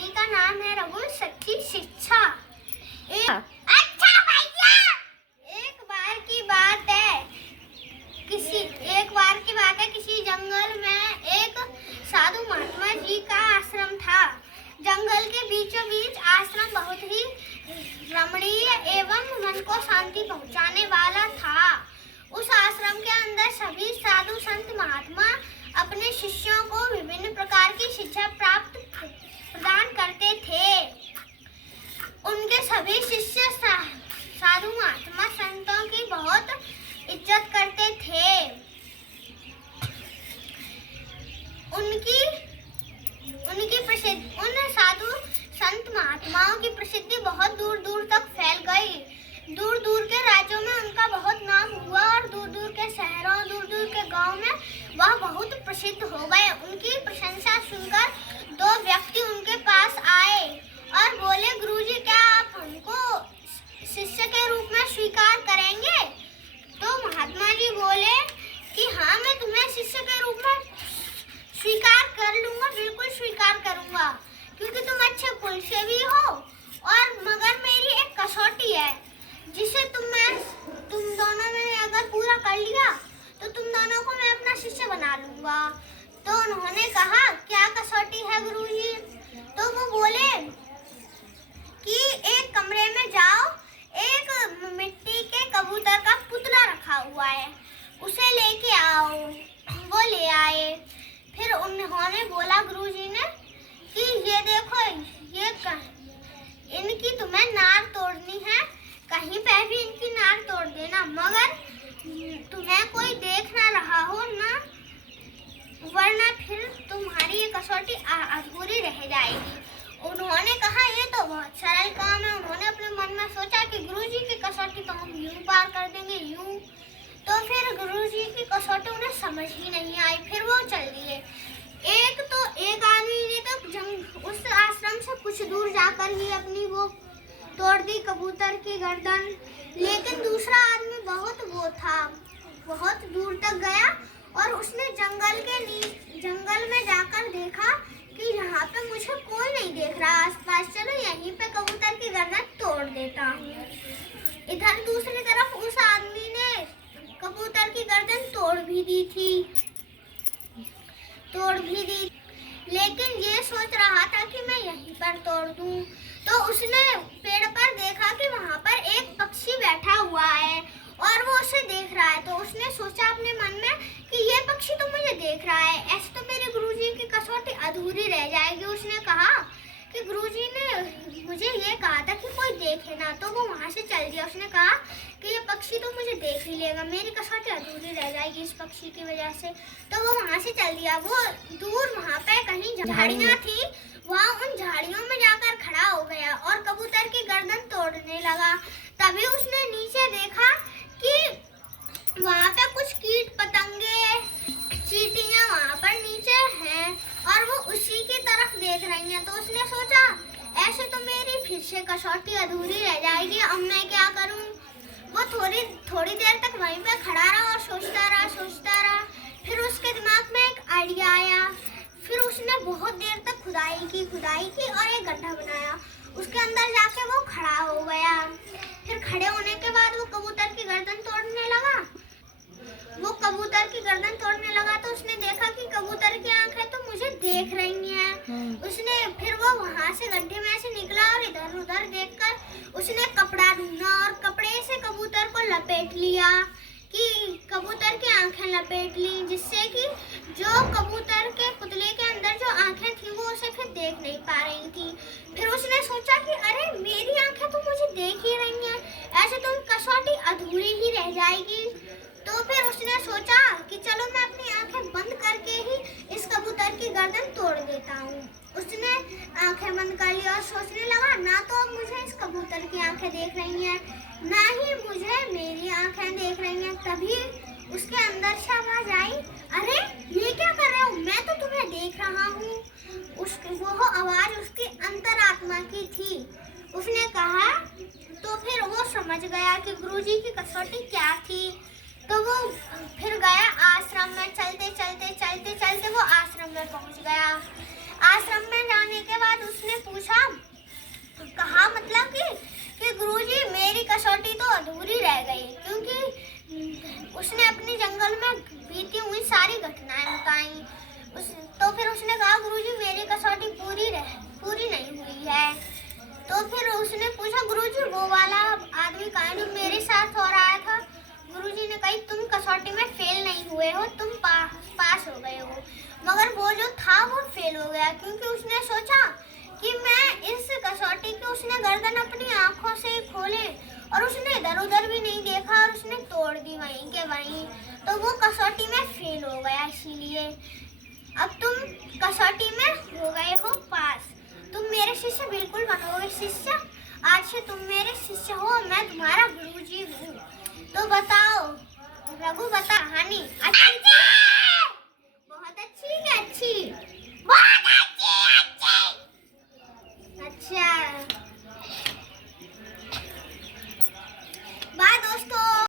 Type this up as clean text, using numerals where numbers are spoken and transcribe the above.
कहानी का नाम है रघु सच्ची शिक्षा। अच्छा भैया। एक बार की बात है किसी जंगल में एक साधु महात्मा जी का आश्रम था। जंगल के बीचों बीच आश्रम बहुत ही रमणीय एवं मन को शांति पहुंचाने वाला था। उस आश्रम के अंदर सभी साधु संत महात्मा अपने शिष्यों को विभिन्न प्रकार की शिक्षा प्रदान करते थे। उनके सभी शिष्य साधु महात्मा संतों की बहुत इज्जत करते थे। उन साधु संत महात्माओं की प्रसिद्धि बहुत दूर दूर तक फैल गई। दूर दूर के राज्यों में उनका बहुत नाम हुआ और दूर दूर के शहरों, दूर दूर के गांव में वह बहुत प्रसिद्ध हो गए। उनकी प्रशंसा सुनकर दो व्यक्ति उनके पास आए और बोले, गुरुजी, क्या आप हमको शिष्य के रूप में स्वीकार करेंगे? तो महात्मा जी बोले कि हाँ, मैं तुम्हें शिष्य के रूप में स्वीकार कर लूंगा, बिल्कुल स्वीकार करूंगा, क्योंकि तुम अच्छे कुल से भी हो। और मगर मेरी एक कसौटी है जिसे तुम दोनों ने अगर पूरा कर लिया तो तुम दोनों को मैं अपना शिष्य बना लूंगा। तो उन्होंने कहा, क्या कसौटी है गुरुजी? तो वो बोले कि एक कमरे में जाओ, एक मिट्टी के कबूतर का पुतला रखा हुआ है, उसे लेके आओ। वो ले आए। फिर उन्होंने बोला गुरुजी ने कि ये देखो, इनकी तुम्हें नार तोड़नी है, कहीं पे भी इनकी नार तोड़ देना, मगर तुम्हें कोई देख ना रहा हो ना, वरना फिर तुम्हारी ये कसौटी अधूरी रह जाएगी। उन्होंने कहा, ये तो बहुत सरल काम है। उन्होंने अपने मन में सोचा कि गुरुजी की कसौटी तो हम यूं पार कर देंगे, यूं। तो फिर गुरुजी की कसौटी उन्हें समझ ही नहीं आई। फिर वो चल दिए। एक आदमी ने तो उस आश्रम से कुछ दूर जाकर ही अपनी वो तोड़ दी कबूतर की गर्दन। लेकिन दूसरा आदमी बहुत दूर तक गया और उसने जंगल में जाकर देखा कि यहाँ पे मुझे कोई नहीं देख रहा आसपास, चलो यहीं पे कबूतर की गर्दन तोड़ देता हूँ। इधर दूसरी तरफ उस आदमी ने कबूतर की गर्दन तोड़ भी दी, लेकिन ये सोच रहा था कि मैं यहीं पर तोड़ दूं। तो उसने पेड़ पर देखा कि वहाँ पर एक पक्षी बैठा हुआ है और वो उसे देख रहा है। तो उसने सोचा अपने मन में कि ये पक्षी तो मुझे देख रहा है, ऐसे तो मेरे गुरुजी की कसौटी अधूरी रह जाएगी। उसने कहा कि गुरुजी ने मुझे ये कहा था कि कोई देखे ना, तो वो वहाँ से चल दिया। उसने कहा कि ये पक्षी तो मुझे देख ही लेगा, मेरी कसौटी अधूरी रह जाएगी इस पक्षी की वजह से। तो वो वहाँ से चल दिया। वो दूर वहाँ पे कहीं झाड़ियाँ थी, वहाँ उन झाड़ियों में जाकर खड़ा हो गया और कबूतर की गर्दन तोड़ने लगा। तभी उसने नीचे देखा कि वहाँ पे कुछ कीट पतंगे, चींटियाँ वहाँ पर नीचे हैं और वो उसी की तरफ देख रही हैं। तो उसने सोचा, ऐसे तो मेरी फिर से कसौटी अधूरी रह जाएगी, अब मैं क्या करूँ? वो थोड़ी देर तक वहीं पे खड़ा रहा और सोचता रहा। फिर उसके दिमाग में एक आइडिया आया। फिर उसने बहुत देर तक खुदाई की और एक गड्ढा बनाया। उसके अंदर जाके वो खड़ा हो गया। फिर खड़े होने के बाद वो कबूतर की गर्दन तोड़ने लगा। तो उसने देखा कि कबूतर की आंखें तो मुझे देख रही हैं। फिर वो वहाँ से गड्ढे में से निकला और इधर उधर देखकर उसने कपड़ा ढूंढा और कपड़े से कबूतर को लपेट लिया, कि कबूतर की आंखें लपेट ली, जिससे कि जो कबूतर के पुतले के अंदर जो आंखें थी वो उसे फिर देख नहीं पा रही थी। फिर उसने सोचा कि अरे, मेरी आंखें तो मुझे देख ही रही हैं, ऐसे तो कसौटी अधूरी ही रह जाएगी। तो फिर उसने सोचा कि चलो मैं अपनी आंखें बंद करके ही इस कबूतर की गर्दन तोड़ देता हूँ। उसने आंखें बंद कर ली और सोचने लगा, ना तो अब मुझे इस कबूतर की आंखें देख रही हैं, ना ही मुझे मेरी आंखें देख रही हैं। तभी उसके अंदर से आवाज आई, अरे, ये क्या कर रहे हो? मैं तो तुम्हें देख रहा हूँ। वो आवाज उसकी अंतरात्मा की थी। उसने कहा, तो फिर वो समझ गया कि गुरुजी की कसौटी क्या थी। तो वो फिर गया आश्रम में, चलते वो आश्रम में पहुंच गया। आश्रम में जाने के बाद उसने पूछा, कहा मतलब कि गुरुजी मेरी कसौटी तो अधूरी रह गई, क्योंकि उसने अपने जंगल में बीती हुई सारी घटनाएं बताई। तो फिर उसने कहा, गुरुजी मेरी कसौटी पूरी नहीं हुई है। तो फिर उसने पूछा, गुरुजी वो वाला आदमी कहाँ है जो मेरे साथ और आया था? गुरुजी ने कही, तुम कसौटी में फेल नहीं हुए हो, तुम पास हो गए हो। मगर वो जो था वो फेल हो गया, क्योंकि उसने सोचा कि मैं इस कसौटी की, उसने गर्दन अपनी आंखों से खोले और उसने इधर उधर भी नहीं देखा और उसने तोड़ दी वहीं के वहीं। तो वो कसौटी में फेल हो गया। इसीलिए अब तुम कसौटी में हो गए हो पास, तुम मेरे शिष्य बिल्कुल बनोगे। शिष्य, आज से तुम मेरे शिष्य हो, मैं तुम्हारा गुरुजी हूँ। तो बताओ रघु, बता कहानी। अच्छा